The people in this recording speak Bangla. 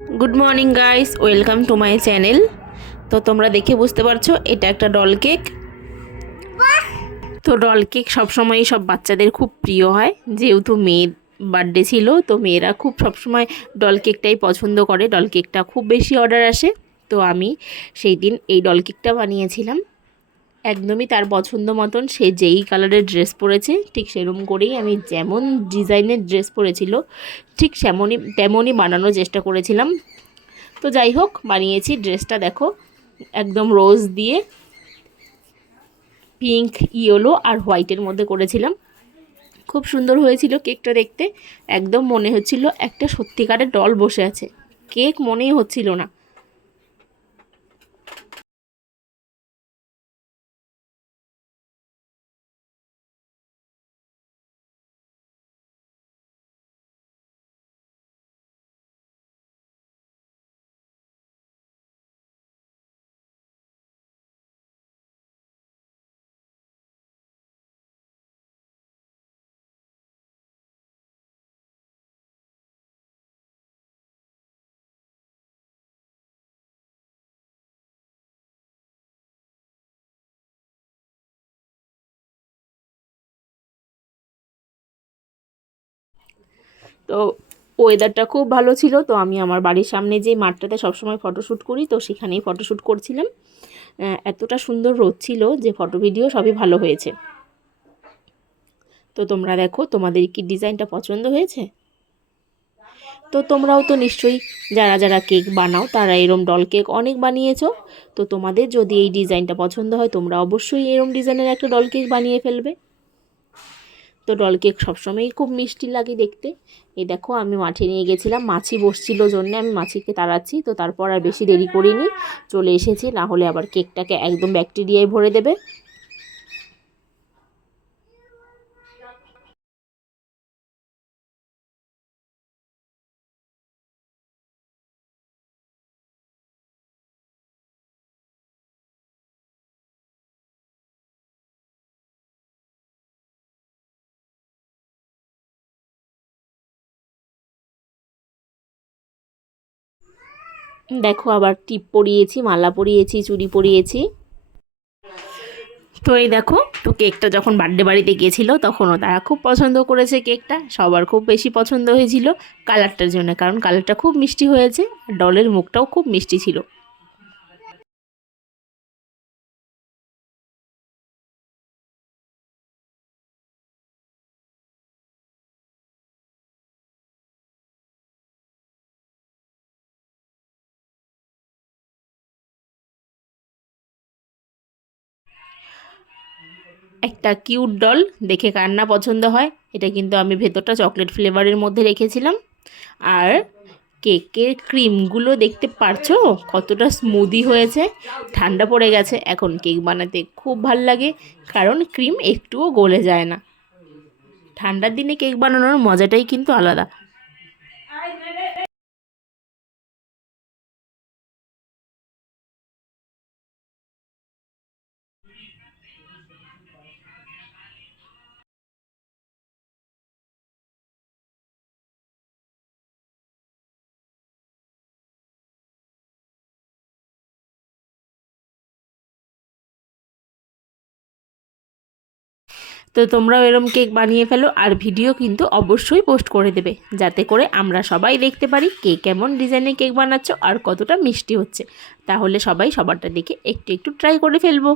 Good morning guys, welcome to my channel. তো তোমরা দেখে বুঝতে পারছো এটা একটা ডল কেক। তো ডল কেক সবসময়ই সব বাচ্চাদের খুব প্রিয় হয়, যেহেতু মেয়ের বার্থডে ছিল তো মেয়েরা খুব সবসময় ডল কেকটাই পছন্দ করে। ডল কেকটা খুব বেশি অর্ডার আসে, তো আমি সেই দিন এই ডল কেকটা বানিয়েছিলাম একদমই তার পছন্দ মতন। সে যেই কালারের ড্রেস পরেছে ঠিক সেরকম করেই আমি যেমন ডিজাইনের ড্রেস পরেছিল ঠিক তেমনই বানানোর চেষ্টা করেছিলাম। তো যাই হোক, বানিয়েছি। ড্রেসটা দেখো, একদম রোজ দিয়ে পিঙ্ক, ইয়েলো আর হোয়াইটের মধ্যে করেছিলাম। খুব সুন্দর হয়েছিল কেকটা দেখতে। একদম মনে হচ্ছিল একটা সত্যিকারের ডল বসে আছে, কেক মনেই হচ্ছিল না। তো ওয়েদারটা খুব ভালো ছিল, তো আমি আমার বাড়ির সামনে যে মাঠটাতে সবসময় ফটোশ্যুট করি তো সেখানেই ফটোশ্যুট করছিলাম। এতটা সুন্দর রোদ ছিল যে ফটো ভিডিও সবই ভালো হয়েছে। তো তোমরা দেখো, তোমাদের কি ডিজাইনটা পছন্দ হয়েছে? তো তোমরাও তো নিশ্চয়ই যারা যারা কেক বানাও তারা এরম ডল কেক অনেক বানিয়েছো। তো তোমাদের যদি এই ডিজাইনটা পছন্দ হয় তোমরা অবশ্যই এরম ডিজাইনের একটা ডল কেক বানিয়ে ফেলবে। তো ডল কেক সবসময়ই খুব মিষ্টি লাগে দেখতে। এই দেখো, আমি মাঠে নিয়ে গেছিলাম, মাছি বসছিল জন্য আমি মাছিকে তাড়াচ্ছি। তো তারপর আর বেশি দেরি করিনি, চলে এসেছি, না হলে আবার কেকটাকে একদম ব্যাকটেরিয়ায় ভরে দেবে। দেখো, আবার টিপ পরিয়েছি, মালা পরিয়েছি, চুড়ি পরিয়েছি। তো এই দেখো, তো কেকটা যখন বার্থডে বাড়িতে গিয়েছিলো তখনও তারা খুব পছন্দ করেছে কেকটা। সবার খুব বেশি পছন্দ হয়েছিল কালারটার জন্য, কারণ কালারটা খুব মিষ্টি হয়েছে আর ডলের মুখটাও খুব মিষ্টি ছিল। একটা কিউট ডল দেখে কার না পছন্দ হয়। এটা কিন্তু আমি ভেতরটা চকলেট ফ্লেভারের মধ্যে রেখেছিলাম। আর কেকের ক্রিমগুলো দেখতে পারছো কতটা স্মুদি হয়েছে। ঠান্ডা পড়ে গেছে, এখন কেক বানাতে খুব ভাল লাগে, কারণ ক্রিম একটুও গলে যায় না। ঠান্ডার দিনে কেক বানানোর মজাটাই কিন্তু আলাদা। তো তোমরাও এরম কেক বানিয়ে ফেলো, আর ভিডিও কিন্তু অবশ্যই পোস্ট করে দেবে, যাতে করে আমরা সবাই দেখতে পারি কে কেমন ডিজাইনের কেক বানাচ্ছো আর কতটা মিষ্টি হচ্ছে। তাহলে সবাই সবারটা দেখে একটু একটু ট্রাই করে ফেলবো।